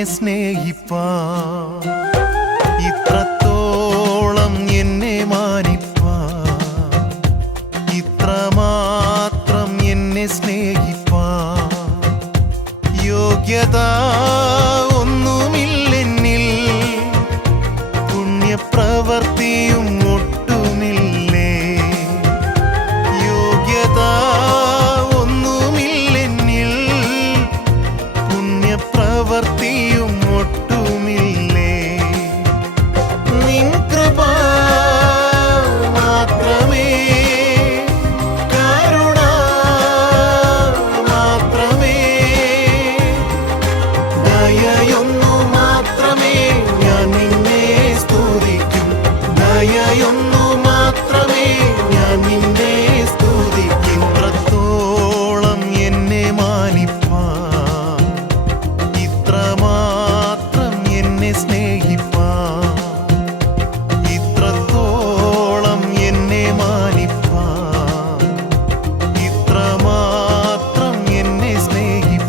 എന്നെ സ്നേഹിപ്പാൻ, ഇത്രത്തോളം എന്നെ മാനിപ്പാൻ, ഇത്രമാത്രം എന്നെ സ്നേഹിപ്പാൻ യോഗ്യത ഒന്നുമില്ലെന്നിൽ, പുണ്യപ്രവൃത്തിയും ഒട്ടുമില്ലേ. യോഗ്യത ഒന്നുമില്ലെന്നിൽ, പുണ്യപ്രവൃത്തിയും ഒട്ടുമില്ലേ. നിൻ കൃപ മാത്രമേ, കരുണ മാത്രമേ, ദയയൊന്നു മാത്രമേ ഞാൻ നിന്നെ സ്തുതിക്കും, ദയയൊന്നു മാത്രമേ ഞാൻ നിന്നെ സ്തുതിക്കും. ഇത്രത്തോളം എന്നെ മാനിപ്പാൻ, ഇത്രമാത്രം എന്നെ സ്നേഹിപ്പാൻ, ഇത്രത്തോളം എന്നെ മാനിപ്പാൻ, ഇത്രമാത്രം എന്നെ സ്നേഹിപ്പാൻ.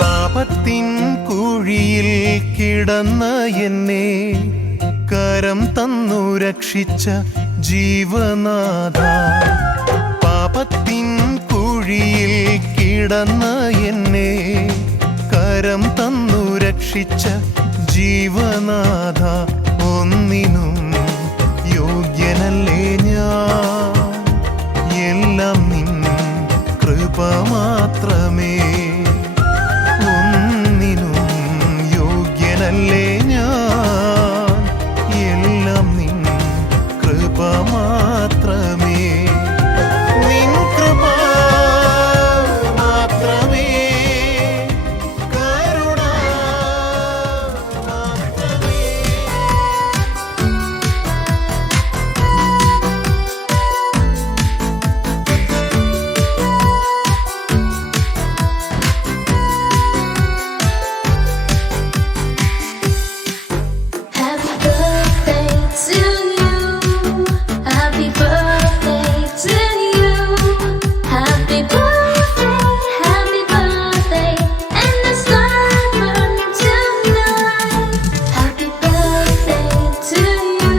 പാപത്തിൻ കുഴിയിൽ കിടന്ന എന്നെ കരം തന്നു രക്ഷിച്ച ജീവനാഥ. പാപത്തിൻ കുഴിയിൽ കിടന്ന എന്നെ കരം തന്നു രക്ഷിച്ച ജീവനാഥ. ഒന്നിനും യോഗ്യനല്ലേ ഞാൻ, എല്ലാം നിൻ കൃപ മാത്രമേ. ഒന്നിനും യോഗ്യനല്ലേ ഞാൻ, എല്ലാം നിൻ കൃപ മാത്രമേ. നിൻ കൃപ മാത്രമേ, കരുണ മാത്രമേ. Happy birthday to you. Happy birthday to you. Happy birthday, and the sun burn tonight. Happy birthday to you.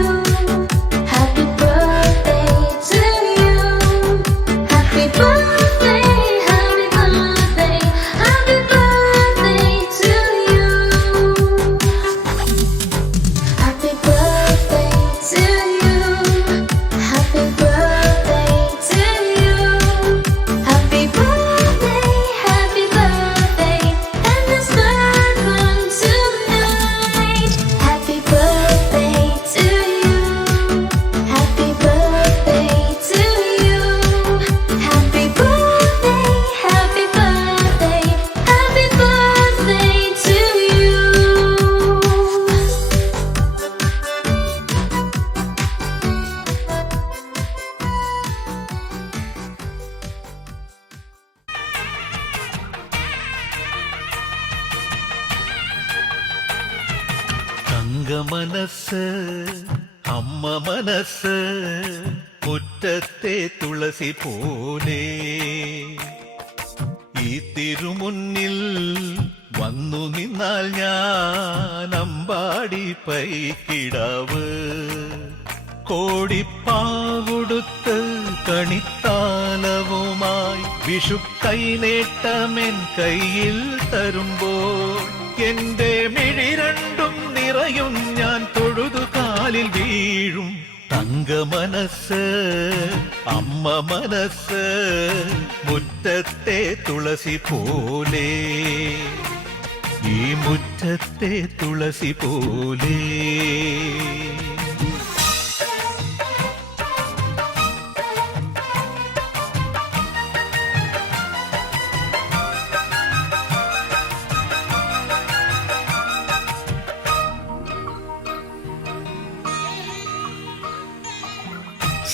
Happy birthday to you. Happy birthday, happy birthday, happy birthday to you. Happy birthday to you. Happy birthday to you. Happy birthday, and the sun burn tonight. Happy birthday to you. Happy birthday to you. Happy birthday, happy birthday, happy birthday to you. തങ്ക മനസ്സ് അമ്മ മനസ്സ്, മുറ്റത്തെ തുളസി പോലെ ഈ തിരുമുന്നിൽ വന്നു നിന്നാൽ ഞാൻ അമ്പാടി പൈക്കിടാവ്. കോടിപ്പാകൊടുത്ത് കണിത്താലവുമായി വിഷു കൈനേട്ടമെൻ കയ്യിൽ തരുമ്പോൾ എന്റെ മിഴി രണ്ടും നിറയും, ഞാൻ തൊഴുതു കാലിൽ വീഴും. തങ്ക മനസ്സ് അമ്മ മനസ്സ്, മുറ്റത്തെ തുളസി പോലെ ഈ മുറ്റത്തെ തുളസി പോലെ.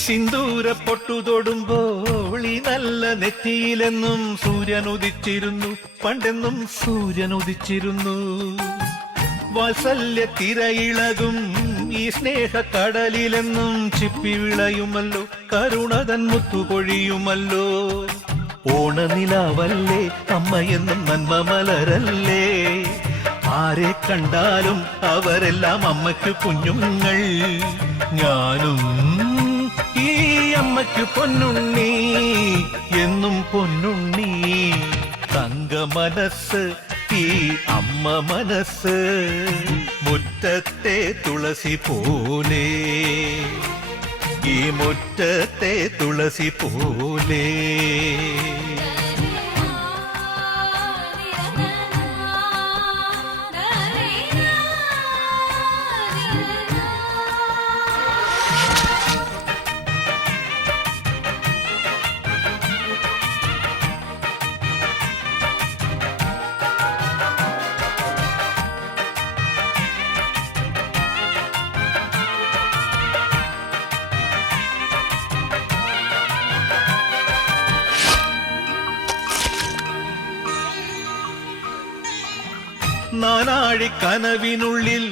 സിന്ദൂര പൊട്ടു തൊടുമ്പോൾ ഈ നല്ല നെറ്റിയിലെന്നും സൂര്യൻ ഉദിച്ചിരുന്നു, പണ്ടെന്നും സൂര്യൻ ഉദിച്ചിരുന്നു. വാത്സല്യ തിരയിളകും ഈ സ്നേഹ കടലിലെന്നും ചിപ്പി വിളയുമല്ലോ, കരുണതൻ മുത്തുപൊഴിയുമല്ലോ. ഓണനിലാവല്ലേ അമ്മയെന്നും നന്മ മലരല്ലേ, ആരെ കണ്ടാലും അവരെല്ലാം അമ്മയ്ക്ക് കുഞ്ഞുങ്ങൾ. ഞാനും ഈ അമ്മയ്ക്ക് പൊന്നുണ്ണി, എന്നും പൊന്നുണ്ണി. തങ്ക മനസ്സ് ഈ അമ്മ മനസ്സ്, മുറ്റത്തെ തുളസി പോലെ, ഈ മുറ്റത്തെ തുളസി പോലെ. നാനാഴി കനവിനുള്ളിൽ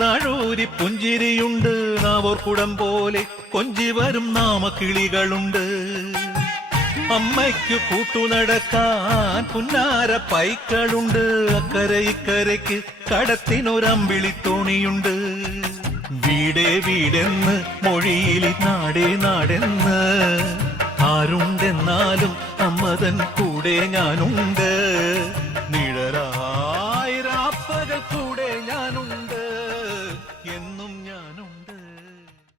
നാഴൂരി പുഞ്ചിരിയുണ്ട്, നാവോർക്കുടം പോലെ കൊഞ്ചി വരും നാമക്കിളികളുണ്ട്. അമ്മയ്ക്ക് കൂട്ടുനടക്കാൻ പുന്നാര പൈക്കളുണ്ട്, അക്കരെ ഇക്കരയ്ക്ക് കടത്തിനൊരമ്പിളിത്തോണിയുണ്ട്. വീടേ വീടെന്ന് മൊഴിയിൽ നാടേ നാടെന്ന്, ആരുണ്ടെന്നാലും അമ്മതൻ കൂടെ ഞാനുണ്ട്.